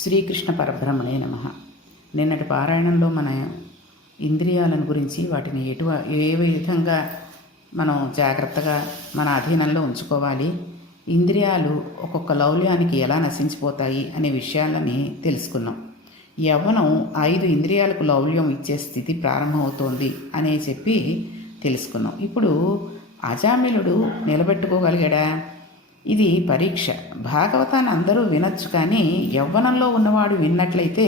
శ్రీకృష్ణ పరబ్రహ్మణే నమః. నిన్నటి పారాయణంలో మన ఇంద్రియాలను గురించి వాటిని ఏ విధంగా మనం జాగ్రత్తగా మన అధీనంలో ఉంచుకోవాలి, ఇంద్రియాలు ఒక్కొక్క లౌల్యానికి ఎలా నశించిపోతాయి అనే విషయాలని తెలుసుకున్నాం. యవ్వనం 5 ఇంద్రియాలకు లౌల్యం ఇచ్చే స్థితి ప్రారంభమవుతోంది అనే చెప్పి తెలుసుకున్నాం. ఇప్పుడు అజామిలుడు నిలబెట్టుకోగలిగాడా? ఇది పరీక్ష. భాగవతాన్ని అందరూ వినొచ్చు, కానీ యవ్వనంలో ఉన్నవాడు విన్నట్లయితే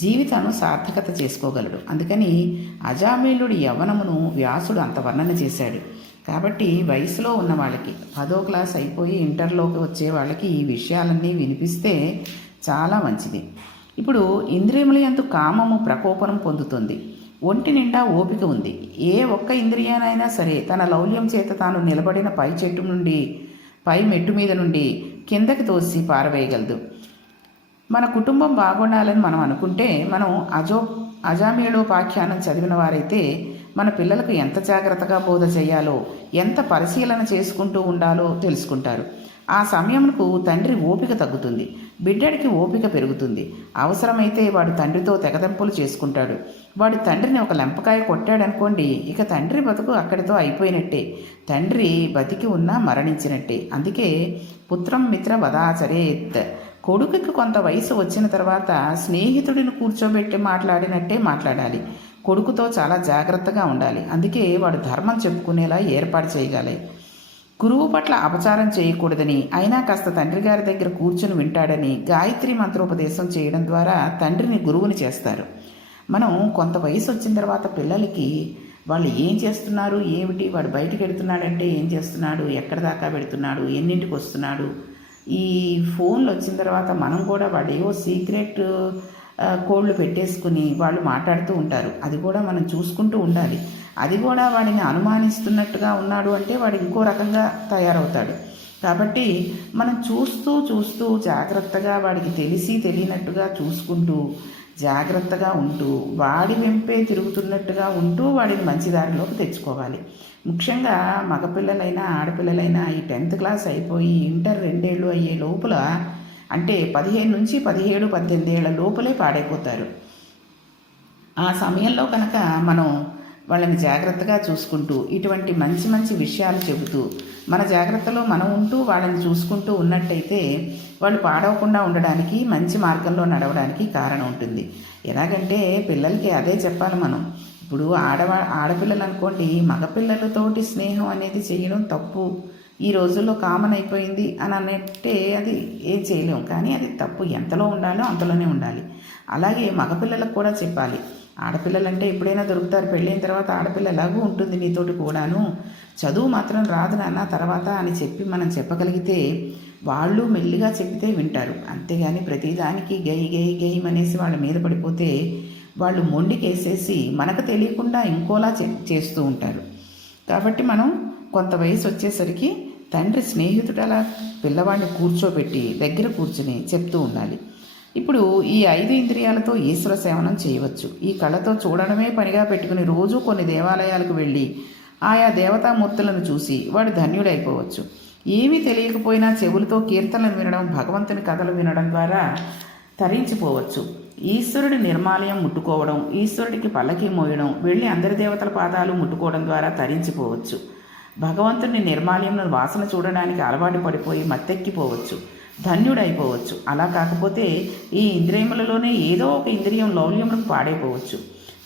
జీవితాన్ని సార్థకత చేసుకోగలడు. అందుకని అజామిలుడి యవ్వనమును వ్యాసుడు అంత వర్ణన చేశాడు. కాబట్టి వయసులో ఉన్న వాళ్ళకి 10వ క్లాస్ అయిపోయి ఇంటర్లోకి వచ్చే వాళ్ళకి ఈ విషయాలన్నీ వినిపిస్తే చాలా మంచిది. ఇప్పుడు ఇంద్రియముల యందు కామము ప్రకోపనం పొందుతుంది. ఒంటి నిండా ఓపిక ఉంది. ఏ ఒక్క ఇంద్రియానైనా సరే తన లౌల్యం చేత తాను నిలబడిన పై మెట్టు మీద నుండి కిందకి తోసి పారవేయగలదు. మన కుటుంబం బాగుండాలని మనం అనుకుంటే మనం అజామిళోపాఖ్యానం చదివిన వారైతే మన పిల్లలకు ఎంత జాగ్రత్తగా బోధ చేయాలో, ఎంత పరిశీలన చేసుకుంటూ ఉండాలో తెలుసుకుంటారు. ఆ సమయంకు తండ్రి ఓపిక తగ్గుతుంది, బిడ్డడికి ఓపిక పెరుగుతుంది. అవసరమైతే వాడు తండ్రితో తెగదెంపులు చేసుకుంటాడు. వాడి తండ్రిని ఒక లెంపకాయ కొట్టాడనుకోండి, ఇక తండ్రి బతుకు అక్కడితో అయిపోయినట్టే. తండ్రి బతికి ఉన్నా మరణించినట్టే. అందుకే పుత్రం మిత్ర వదాచరేత్. కొడుకుకి కొంత వయసు వచ్చిన తర్వాత స్నేహితుడిని కూర్చోబెట్టి మాట్లాడినట్టే మాట్లాడాలి. కొడుకుతో చాలా జాగ్రత్తగా ఉండాలి. అందుకే వాడు ధర్మం చెప్పుకునేలా ఏర్పాటు చేయగలి. గురువు పట్ల అపచారం చేయకూడదని, అయినా కాస్త తండ్రి గారి దగ్గర కూర్చుని వింటాడని గాయత్రి మంత్రోపదేశం చేయడం ద్వారా తండ్రిని గురువుని చేస్తారు. మనం కొంత వయసు వచ్చిన తర్వాత పిల్లలకి వాళ్ళు ఏం చేస్తున్నారు, ఏమిటి, వాడు బయటికి వెళుతున్నాడంటే ఏం చేస్తున్నాడు, ఎక్కడి దాకా వెళుతున్నాడు, ఎన్నింటికి వస్తున్నాడు, ఈ ఫోన్లు వచ్చిన తర్వాత మనం కూడా వాడు ఏవో సీక్రెట్ కోడ్లు పెట్టేసుకుని వాళ్ళు మాట్లాడుతూ ఉంటారు. అది కూడా మనం చూసుకుంటూ ఉండాలి. అది కూడా వాడిని అనుమానిస్తున్నట్టుగా ఉన్నాడు అంటే వాడు ఇంకో రకంగా తయారవుతాడు. కాబట్టి మనం చూస్తూ జాగ్రత్తగా వాడికి తెలియనట్టుగా చూసుకుంటూ జాగ్రత్తగా ఉంటూ వాడి వెంపే తిరుగుతున్నట్టుగా ఉంటూ వాడిని మంచి దారిలోకి తెచ్చుకోవాలి. ముఖ్యంగా మగపిల్లలైనా ఆడపిల్లలైనా ఈ 10th క్లాస్ అయిపోయి ఇంటర్ 2 ఏళ్ళు అయ్యే లోపల, అంటే 15 నుంచి 17, 18 ఏళ్ల లోపలే పాడైపోతారు. ఆ సమయంలో కనుక మనం వాళ్ళని జాగ్రత్తగా చూసుకుంటూ ఇటువంటి మంచి విషయాలు చెబుతూ మన జాగ్రత్తలో మనం ఉంటూ వాళ్ళని చూసుకుంటూ ఉన్నట్టయితే వాళ్ళు పాడవకుండా ఉండడానికి, మంచి మార్గంలో నడవడానికి కారణం ఉంటుంది. ఎలాగంటే పిల్లలకి అదే చెప్పాలి మనం. ఇప్పుడు ఆడపిల్లలు అనుకోండి, మగపిల్లలతోటి స్నేహం అనేది చేయడం తప్పు. ఈ రోజుల్లో కామన్ అయిపోయింది అని అన్నట్టే అది ఏం చేయలేం, కానీ అది తప్పు. ఎంతలో ఉండాలో అంతలోనే ఉండాలి. అలాగే మగపిల్లలకు కూడా చెప్పాలి. ఆడపిల్లలంటే ఎప్పుడైనా దొరుకుతారు, పెళ్ళైన తర్వాత ఆడపిల్ల ఎలాగూ ఉంటుంది నీతోటి కూడాను, చదువు మాత్రం రాదు నాన్న తర్వాత అని చెప్పి మనం చెప్పగలిగితే వాళ్ళు మెల్లిగా చెప్తే వింటారు. అంతేగాని ప్రతిదానికి గై అనేసి వాళ్ళ మీద పడిపోతే వాళ్ళు మొండికేసేసి మనకు తెలియకుండా ఇంకోలా చేస్తూ ఉంటారు. కాబట్టి మనం కొంత వయసు వచ్చేసరికి తండ్రి స్నేహితుడలా పిల్లవాడిని కూర్చోబెట్టి దగ్గర కూర్చుని చెప్తూ ఉండాలి. ఇప్పుడు ఈ 5 ఇంద్రియాలతో ఈశ్వర సేవనం చేయవచ్చు. ఈ కళ్ళతో చూడడమే పనిగా పెట్టుకుని రోజు కొన్ని దేవాలయాలకు వెళ్ళి ఆయా దేవతామూర్తులను చూసి వాడు ధన్యుడైపోవచ్చు. ఏమీ తెలియకపోయినా చెవులతో కీర్తనలు వినడం, భగవంతుని కథలు వినడం ద్వారా తరించిపోవచ్చు. ఈశ్వరుడి నిర్మాలయం ముట్టుకోవడం, ఈశ్వరుడికి పల్లకి మోయడం, వెళ్ళి అందరి దేవతల పాదాలు ముట్టుకోవడం ద్వారా తరించిపోవచ్చు. భగవంతుని నిర్మాల్యంను వాసన చూడడానికి అలవాటు పడిపోయి మత్తెక్కిపోవచ్చు, ధన్యుడైపోవచ్చు. అలా కాకపోతే ఈ ఇంద్రియములలోనే ఏదో ఒక ఇంద్రియం లౌల్యములకు పాడైపోవచ్చు.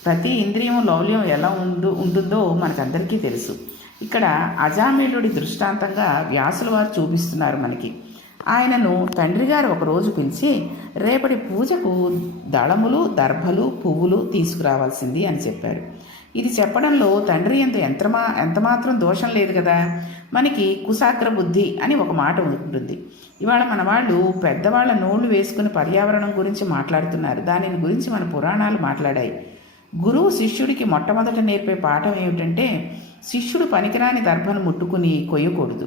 ప్రతి ఇంద్రియం లౌల్యం ఎలా ఉంటుందో మనకందరికీ తెలుసు. ఇక్కడ అజామిళుడి దృష్టాంతంగా వ్యాసుల వారు చూపిస్తున్నారు మనకి. ఆయనను తండ్రి గారు ఒకరోజు పిలిచి రేపటి పూజకు దళములు, దర్భలు, పువ్వులు తీసుకురావాల్సింది అని చెప్పారు. ఇది చెప్పడంలో తండ్రి ఎంతమాత్రం దోషం లేదు కదా. మనకి కుశాగ్ర బుద్ధి అని ఒక మాట ఉంటుంది. ఇవాళ మన వాళ్ళు పెద్దవాళ్ళ నోళ్లు వేసుకుని పర్యావరణం గురించి మాట్లాడుతున్నారు. దానిని గురించి మన పురాణాలు మాట్లాడాయి. గురువు శిష్యుడికి మొట్టమొదట నేర్పే పాఠం ఏమిటంటే శిష్యుడు పనికిరాని దర్భను ముట్టుకుని కొయ్యకూడదు.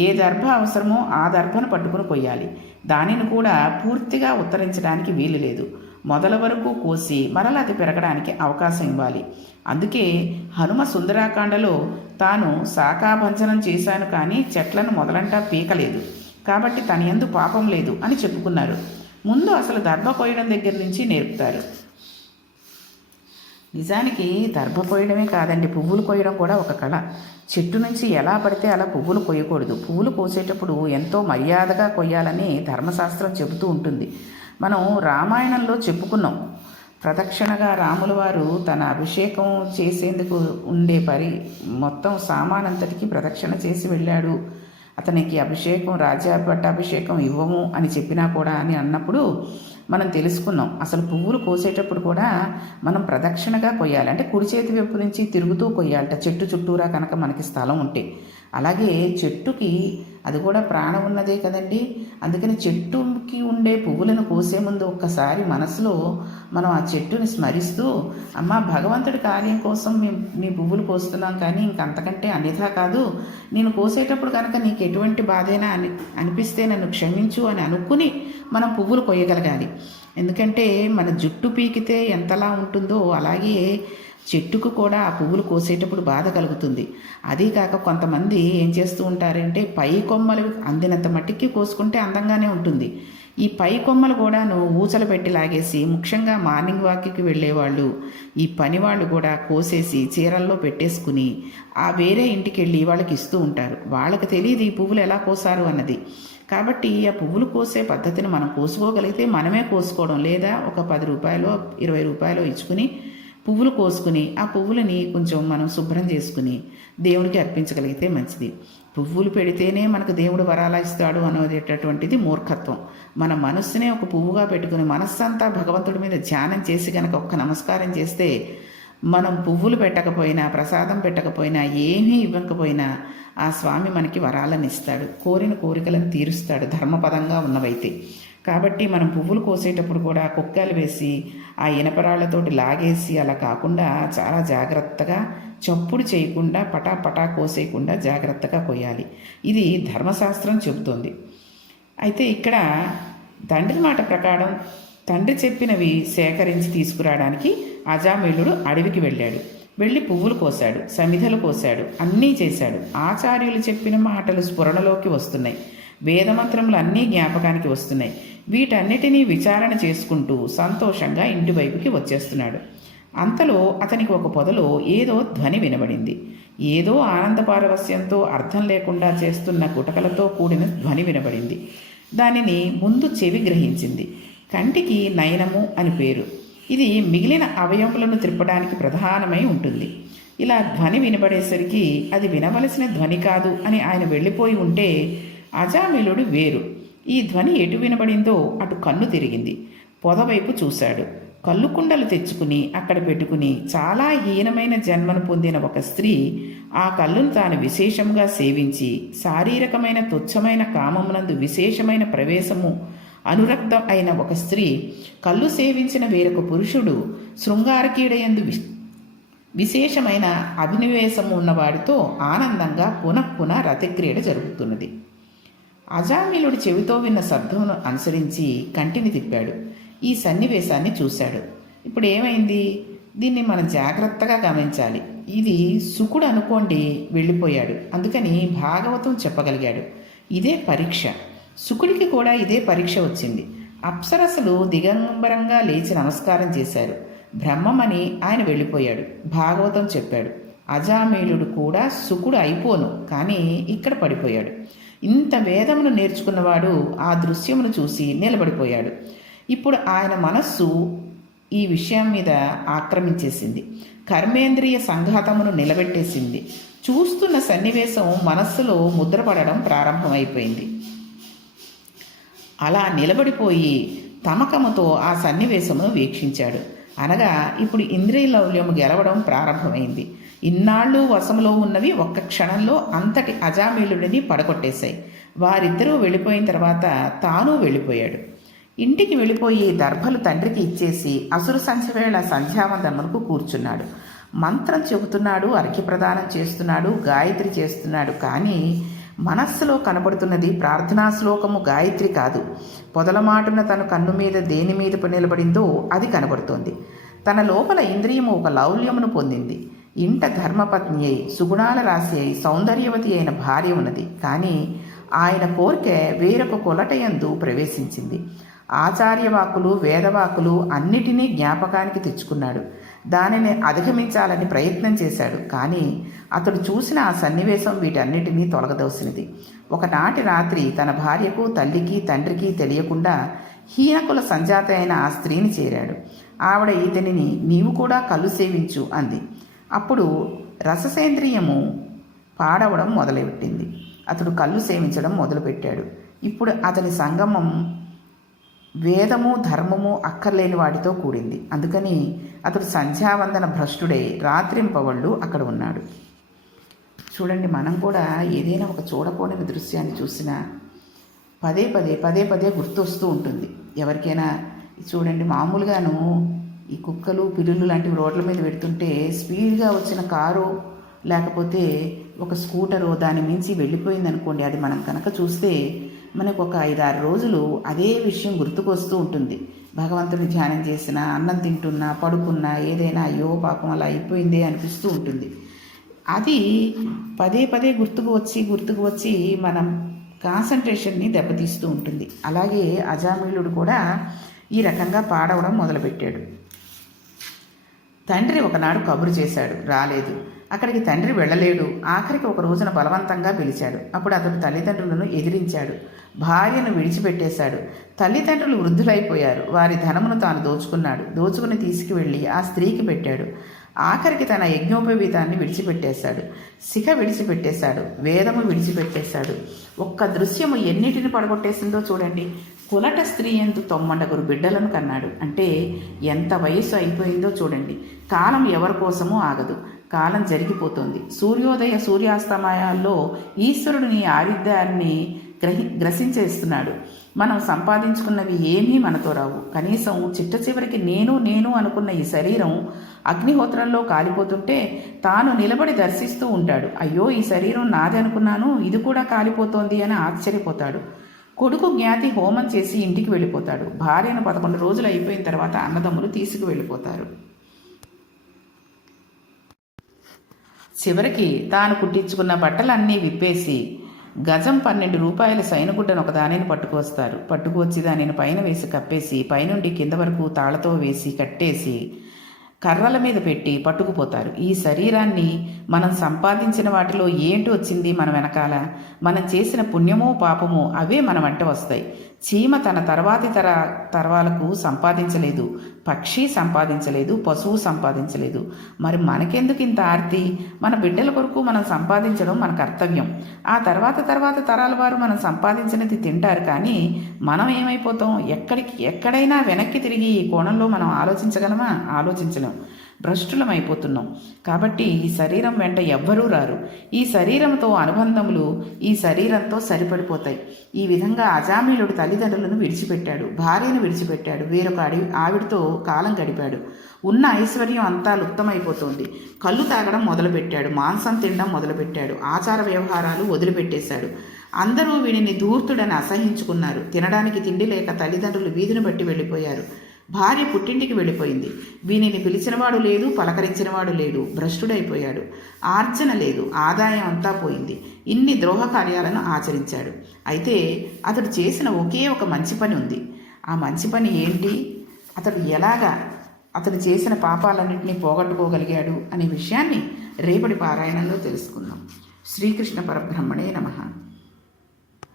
ఏ దర్భ అవసరమో ఆ దర్భను పట్టుకుని కొయ్యాలి. దానిని కూడా పూర్తిగా ఉత్తరించడానికి వీలు లేదు. మొదల వరకు కోసి మరలా అది పెరగడానికి అవకాశం ఇవ్వాలి. అందుకే హనుమ సుందరాకాండలో తాను శాఖాభంజనం చేశాను కానీ చెట్లను మొదలంటా పీకలేదు, కాబట్టి తన యందు పాపం లేదు అని చెప్పుకున్నారు. ముందు అసలు దర్భ కొయ్యడం దగ్గర నుంచి నేర్పుతారు. నిజానికి దర్భ కొయ్యడమే కాదండి, పువ్వులు కొయ్యడం కూడా ఒక కళ. చెట్టు నుంచి ఎలా పడితే అలా పువ్వులు కొయ్యకూడదు. పువ్వులు కోసేటప్పుడు ఎంతో మర్యాదగా కొయ్యాలని ధర్మశాస్త్రం చెబుతూ ఉంటుంది. మనం రామాయణంలో చెప్పుకున్నాం, ప్రదక్షిణగా రాముల వారు తన అభిషేకం చేసేందుకు ఉండే మొత్తం సామానంతటికి ప్రదక్షిణ చేసి వెళ్ళాడు. అతనికి అభిషేకం, రాజా పట్టాభిషేకం ఇవ్వము అని చెప్పినా కూడా అని అన్నప్పుడు మనం తెలుసుకున్నాం, అసలు పువ్వులు కోసేటప్పుడు కూడా మనం ప్రదక్షిణగా కొయ్యాలి. అంటే కుడి చేతి వైపు నుంచి తిరుగుతూ కొయ్యాలట, చెట్టు చుట్టూరా కనుక మనకి స్థలం ఉంటే. అలాగే చెట్టుకి అది కూడా ప్రాణం ఉన్నదే కదండి. అందుకని చెట్టుకి ఉండే పువ్వులను కోసే ముందు ఒక్కసారి మనసులో మనం ఆ చెట్టుని స్మరిస్తూ, అమ్మ భగవంతుడి కార్యం కోసం నీ పువ్వులు కోస్తున్నాం, కానీ ఇంకంతకంటే అన్యథా కాదు, నేను కోసేటప్పుడు కనుక నీకు ఎటువంటి బాధైనా అనిపిస్తే నన్ను క్షమించు అని అనుకుని మనం పువ్వులు కొయ్యగలగాలి. ఎందుకంటే మన జుట్టు పీకితే ఎంతలా ఉంటుందో అలాగే చెట్టుకు కూడా ఆ పువ్వులు కోసేటప్పుడు బాధ కలుగుతుంది. అదీ కాక కొంతమంది ఏం చేస్తూ ఉంటారంటే పై కొమ్మలు అందినంత మట్టికి కోసుకుంటే అందంగానే ఉంటుంది. ఈ పై కొమ్మలు కూడాను ఊచలు పెట్టి లాగేసి, ముఖ్యంగా మార్నింగ్ వాక్కి వెళ్ళేవాళ్ళు, ఈ పని వాళ్ళు కూడా కోసేసి చీరల్లో పెట్టేసుకుని ఆ వేరే ఇంటికి వెళ్ళి వాళ్ళకి ఇస్తూ ఉంటారు. వాళ్ళకి తెలియదు ఈ పువ్వులు ఎలా కోసారు అన్నది. కాబట్టి ఆ పువ్వులు కోసే పద్ధతిని మనం కోసుకోగలిగితే మనమే కోసుకోవడం, లేదా ఒక 10 రూపాయలు 20 రూపాయలు ఇచ్చుకుని పువ్వులు కోసుకుని ఆ పువ్వులని కొంచెం మనం శుభ్రం చేసుకుని దేవుడికి అర్పించగలిగితే మంచిది. పువ్వులు పెడితేనే మనకు దేవుడు వరాలా ఇస్తాడు అనేటటువంటిది మూర్ఖత్వం. మన మనస్సునే ఒక పువ్వుగా పెట్టుకుని మనస్సంతా భగవంతుడి మీద ధ్యానం చేసి కనుక ఒక్క నమస్కారం చేస్తే, మనం పువ్వులు పెట్టకపోయినా, ప్రసాదం పెట్టకపోయినా, ఏమీ ఇవ్వకపోయినా ఆ స్వామి మనకి వరాలను ఇస్తాడు, కోరిన కోరికలను తీరుస్తాడు, ధర్మపదంగా ఉన్నవైతే. కాబట్టి మనం పువ్వులు కోసేటప్పుడు కూడా కుక్కలు వేసి ఆ ఇనపరాళ్లతోటి లాగేసి అలా కాకుండా చాలా జాగ్రత్తగా, చప్పుడు చేయకుండా, పటాపటా కోసేయకుండా జాగ్రత్తగా కొయ్యాలి. ఇది ధర్మశాస్త్రం చెబుతోంది. అయితే ఇక్కడ తండ్రి మాట ప్రకారం తండ్రి చెప్పినవి సేకరించి తీసుకురావడానికి అజామిళుడు అడవికి వెళ్ళాడు. వెళ్ళి పువ్వులు కోశాడు, సమిధలు కోశాడు, అన్నీ చేశాడు. ఆచార్యులు చెప్పిన మాటలు స్ఫురణలోకి వస్తున్నాయి, వేదమంత్రములు అన్నీ జ్ఞాపకానికి వస్తున్నాయి. వీటన్నిటినీ విచారణ చేసుకుంటూ సంతోషంగా ఇంటి వైపుకి వచ్చేస్తున్నాడు. అంతలో అతనికి ఒక పొదలో ఏదో ధ్వని వినబడింది. ఏదో ఆనంద పారవస్యంతో అర్థం లేకుండా చేస్తున్న గుటకలతో కూడిన ధ్వని వినబడింది. దానిని ముందు చెవి గ్రహించింది. కంటికి నయనము అని పేరు. ఇది మిగిలిన అవయవములను త్రిప్పడానికి ప్రధానమై ఉంటుంది. ఇలా ధ్వని వినబడేసరికి అది వినవలసిన ధ్వని కాదు అని ఆయన వెళ్ళిపోయి ఉంటే అజామిళుడు వేరు. ఈ ధ్వని ఎటు వినబడిందో అటు కన్ను తిరిగింది. పొదవైపు చూశాడు. కళ్ళు కుండలు తెచ్చుకుని అక్కడ పెట్టుకుని చాలా హీనమైన జన్మను పొందిన ఒక స్త్రీ ఆ కళ్ళును తాను విశేషంగా సేవించి శారీరకమైన తుచ్చమైన కామమునందు విశేషమైన ప్రవేశము అనురక్తం అయిన ఒక స్త్రీ కళ్ళు సేవించిన వేరొక పురుషుడు శృంగారకీడయందు విశేషమైన అభినివేశము ఉన్నవాడితో ఆనందంగా పునఃపునః రతిక్రీడ జరుగుతున్నది. అజామిళుడి చెవితో విన్న శబ్దమును అనుసరించి కంటిని తిప్పాడు. ఈ సన్నివేశాన్ని చూశాడు. ఇప్పుడు ఏమైంది? దీన్ని మనం జాగ్రత్తగా గమనించాలి. ఇది శుకుడు అనుకోండి, వెళ్ళిపోయాడు, అందుకని భాగవతం చెప్పగలిగాడు. ఇదే పరీక్ష. శుకుడికి కూడా ఇదే పరీక్ష వచ్చింది. అప్సరసలు దిగంబరంగా లేచి నమస్కారం చేశారు. బ్రహ్మమని ఆయన వెళ్ళిపోయాడు, భాగవతం చెప్పాడు. అజామిళుడు కూడా శుకుడు అయిపోను, కానీ ఇక్కడ పడిపోయాడు. ఇంత వేదమును నేర్చుకున్నవాడు ఆ దృశ్యమును చూసి నిలబడిపోయాడు. ఇప్పుడు ఆయన మనస్సు ఈ విషయం మీద ఆక్రమించేసింది. కర్మేంద్రియ సంఘాతమును నిలబెట్టేసింది. చూస్తున్న సన్నివేశం మనస్సులో ముద్రపడడం ప్రారంభమైపోయింది. అలా నిలబడిపోయి తమకముతో ఆ సన్నివేశమును వీక్షించాడు. అనగా ఇప్పుడు ఇంద్రియలౌల్యము గెలవడం ప్రారంభమైంది. ఇన్నాళ్ళు వశములో ఉన్నవి ఒక్క క్షణంలో అంతటి అజామిళుడిని పడగొట్టేశాయి. వారిద్దరూ వెళ్ళిపోయిన తర్వాత తాను వెళ్ళిపోయాడు. ఇంటికి వెళ్ళిపోయి దర్భలు తండ్రికి ఇచ్చేసి అసురు సంధ్యవేళ సంధ్యావందనములకు కూర్చున్నాడు. మంత్రం చెబుతున్నాడు, అర్ఘ్యప్రదానం చేస్తున్నాడు, గాయత్రి చేస్తున్నాడు. కానీ మనస్సులో కనబడుతున్నది ప్రార్థనా శ్లోకము గాయత్రి కాదు. పొదలమాటున తన కన్ను మీద దేని మీద నిలబడిందో అది కనబడుతోంది. తన లోపల ఇంద్రియము ఒక లౌల్యమును పొందింది. ఇంట ధర్మపత్ని అయి సుగుణాల రాశి అయి సౌందర్యవతి అయిన భార్య ఉన్నది. కానీ ఆయన కోరిక వేరొక కొలటయందు ప్రవేశించింది. ఆచార్యవాక్కులు వేదవాక్కులు అన్నిటినీ జ్ఞాపకానికి తెచ్చుకున్నాడు. దానిని అధిగమించాలని ప్రయత్నం చేశాడు. కానీ అతడు చూసిన ఆ సన్నివేశం వీటన్నిటినీ తొలగదోసినది. ఒకనాటి రాత్రి తన భార్యకు, తల్లికి, తండ్రికి తెలియకుండా హీనకుల సంజాత అయిన ఆ స్త్రీని చేరాడు. ఆవిడ ఇతనిని నీవు కూడా కళ్ళు సేవించు అంది. అప్పుడు రససేంద్రియము పాడవడం మొదలుపెట్టింది. అతడు కళ్ళు సేవించడం మొదలుపెట్టాడు. ఇప్పుడు అతని సంగమం వేదము ధర్మము అక్కర్లేని వాటితో కూడింది. అందుకని అతడు సంధ్యావందన భ్రష్టుడై రాత్రింపవళ్ళు అక్కడ ఉన్నాడు. చూడండి, మనం కూడా ఏదైనా ఒక చూడకూడని దృశ్యాన్ని చూసినా పదే పదే గుర్తొస్తూ ఉంటుంది ఎవరికైనా. చూడండి, మామూలుగాను ఈ కుక్కలు పిల్లులు లాంటివి రోడ్ల మీద పెడుతుంటే స్పీడ్గా వచ్చిన కారు లేకపోతే ఒక స్కూటరు దాని మించి వెళ్ళిపోయింది అనుకోండి, అది మనం కనుక చూస్తే మనకు ఒక 5-6 రోజులు అదే విషయం గుర్తుకొస్తూ ఉంటుంది. భగవంతుని ధ్యానం చేసినా, అన్నం తింటున్నా, పడుకున్నా, ఏదైనా అయ్యో పాపం అలా అయిపోయిందే అనిపిస్తూ ఉంటుంది. అది పదే గుర్తుకు వచ్చి మనం కాన్సన్ట్రేషన్ని దెబ్బతీస్తూ ఉంటుంది. అలాగే అజామిళుడు కూడా ఈ రకంగా పాడవడం మొదలుపెట్టాడు. తండ్రి ఒకనాడు కబురు చేశాడు, రాలేదు. అక్కడికి తండ్రి వెళ్ళలేడు. ఆఖరికి ఒక రోజున బలవంతంగా పిలిచాడు. అప్పుడు అతడు తల్లిదండ్రులను ఎదిరించాడు. భార్యను విడిచిపెట్టేశాడు. తల్లిదండ్రులు వృద్ధులైపోయారు. వారి ధనమును తాను దోచుకుని తీసుకువెళ్ళి ఆ స్త్రీకి పెట్టాడు. ఆఖరికి తన యజ్ఞోపవీతాన్ని విడిచిపెట్టేశాడు. శిఖ విడిచిపెట్టేశాడు. వేదము విడిచిపెట్టేశాడు. ఒక్క దృశ్యము ఎన్నిటిని పడగొట్టేసిందో చూడండి. కులట స్త్రీ ఎందు 9 బిడ్డలను కన్నాడు. అంటే ఎంత వయస్సు అయిపోయిందో చూడండి. కాలం ఎవరి కోసమూ ఆగదు. కాలం జరిగిపోతుంది. సూర్యాస్తమయాల్లో ఈశ్వరుడిని ఆరిద్యాన్ని గ్రసించేస్తున్నాడు. మనం సంపాదించుకున్నవి ఏమీ మనతో రావు. కనీసం చిట్ట చివరికి నేను అనుకున్న ఈ శరీరం అగ్నిహోత్రంలో కాలిపోతుంటే తాను నిలబడి దర్శిస్తూ ఉంటాడు. అయ్యో, ఈ శరీరం నాది అనుకున్నాను, ఇది కూడా కాలిపోతోంది అని ఆశ్చర్యపోతాడు. కొడుకు జ్ఞాతి హోమం చేసి ఇంటికి వెళ్ళిపోతాడు. భార్యను 11 రోజులు అయిపోయిన తర్వాత అన్నదమ్ములు తీసుకువెళ్ళిపోతారు. చివరికి తాను కుట్టించుకున్న బట్టలన్నీ విప్పేసి గజం 12 రూపాయల సైనగుడ్డను ఒక దానిని పట్టుకువచ్చి దానిని పైన వేసి కప్పేసి పైనుండి కింద వరకు తాళతో వేసి కట్టేసి కర్రల మీద పెట్టి పట్టుకుపోతారు. ఈ శరీరాన్ని మనం సంపాదించిన వాటిలో ఏంటి వచ్చింది మన వెనకాల? మనం చేసిన పుణ్యమో పాపమో అవే మన వెంట వస్తాయి. చీమ తన తర్వాతి తరాలకు సంపాదించలేదు, పక్షి సంపాదించలేదు, పశువు సంపాదించలేదు. మరి మనకెందుకు ఇంత ఆర్తి? మన బిడ్డల కొరకు మనం సంపాదించడం మన కర్తవ్యం. ఆ తర్వాత తరాల వారు మనం సంపాదించినది తింటారు. కానీ మనం ఏమైపోతాం? ఎక్కడైనా వెనక్కి తిరిగి ఈ కోణంలో మనం ఆలోచించగలమా? ఆలోచించలేం. భ్రష్టులం అయిపోతున్నాం. కాబట్టి ఈ శరీరం వెంట ఎవ్వరూ రారు. ఈ శరీరంతో అనుబంధములు ఈ శరీరంతో సరిపడిపోతాయి. ఈ విధంగా అజామిళుడు తల్లిదండ్రులను విడిచిపెట్టాడు, భార్యను విడిచిపెట్టాడు, వేరొక ఆవిడతో కాలం గడిపాడు. ఉన్న ఐశ్వర్యం అంతా లుప్తమైపోతుంది. కళ్ళు తాగడం మొదలుపెట్టాడు, మాంసం తినడం మొదలుపెట్టాడు, ఆచార వ్యవహారాలు వదిలిపెట్టేశాడు. అందరూ వీడిని ధూర్తుడని అసహించుకున్నారు. తినడానికి తిండి లేక తల్లిదండ్రులు వీధిని బట్టి వెళ్ళిపోయారు. భార్య పుట్టింటికి వెళ్ళిపోయింది. వీనిని పిలిచినవాడు లేదు, పలకరించినవాడు లేడు. భ్రష్టుడైపోయాడు. ఆర్జన లేదు, ఆదాయం అంతా పోయింది. ఇన్ని ద్రోహ కార్యాలను ఆచరించాడు. అయితే అతడు చేసిన ఒకే ఒక మంచి పని ఉంది. ఆ మంచి పని ఏంటి? అతడు చేసిన పాపాలన్నింటినీ పోగొట్టుకోగలిగాడు అనే విషయాన్ని రేపటి పారాయణంలో తెలుసుకుందాం. శ్రీకృష్ణ పరబ్రహ్మణే నమః.